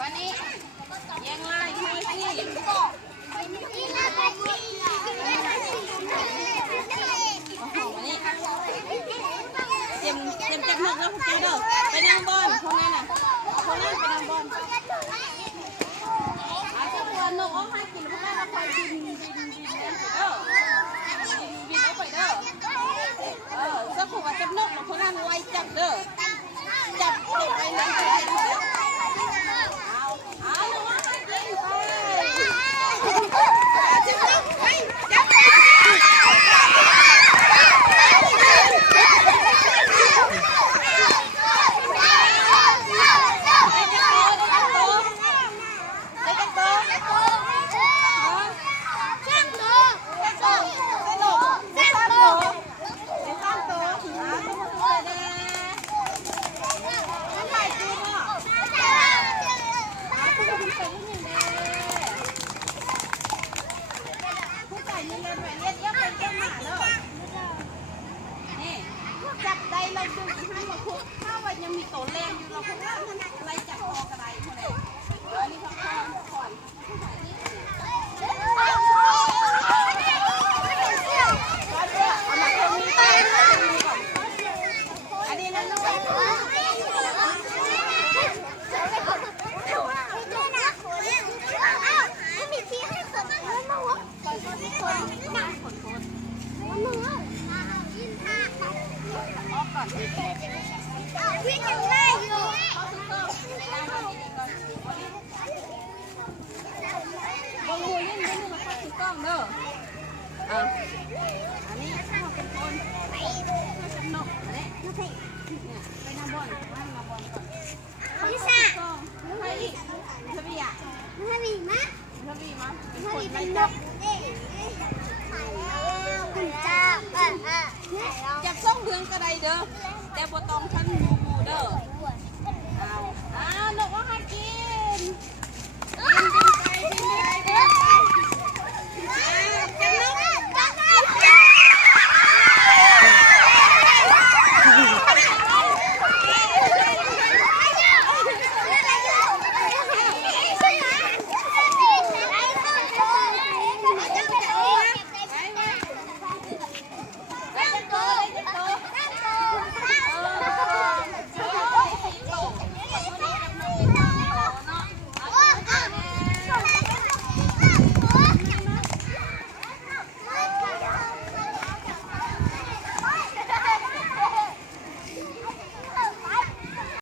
วันนี้ยังไล่ให้สิวันนี้เต็มจักหนึกแล้วพวกเจ้าเด้อไปนั่งบอลคนนั้นน่ะคนนั้นไปนั่งบอลอาจจะตัวนกเอาให้กินพวกนั้นเราคอยบินเด้อบินเอาไปเด้อสักขวดจับนกคนนั้นไว้จับเด้อจับเด็กไว้นั่นเลยเอาลงมาให้กินไปจับจับได้เราดึงให้มาคุกถ้าวันยังมีตัวแรงอยู่เราคงอะไรจับคอกระไรคนไหนอันนี้พักผ่อนก่อนอันนี้นั่นลูกพี่ยังไล่อยู่บางคนเล่นมาคัดถือกล้องเด้ออันนี้ข้าวเป็นคนข้าวจับนกอันนี้เนี่ยไปนำบอลก่อน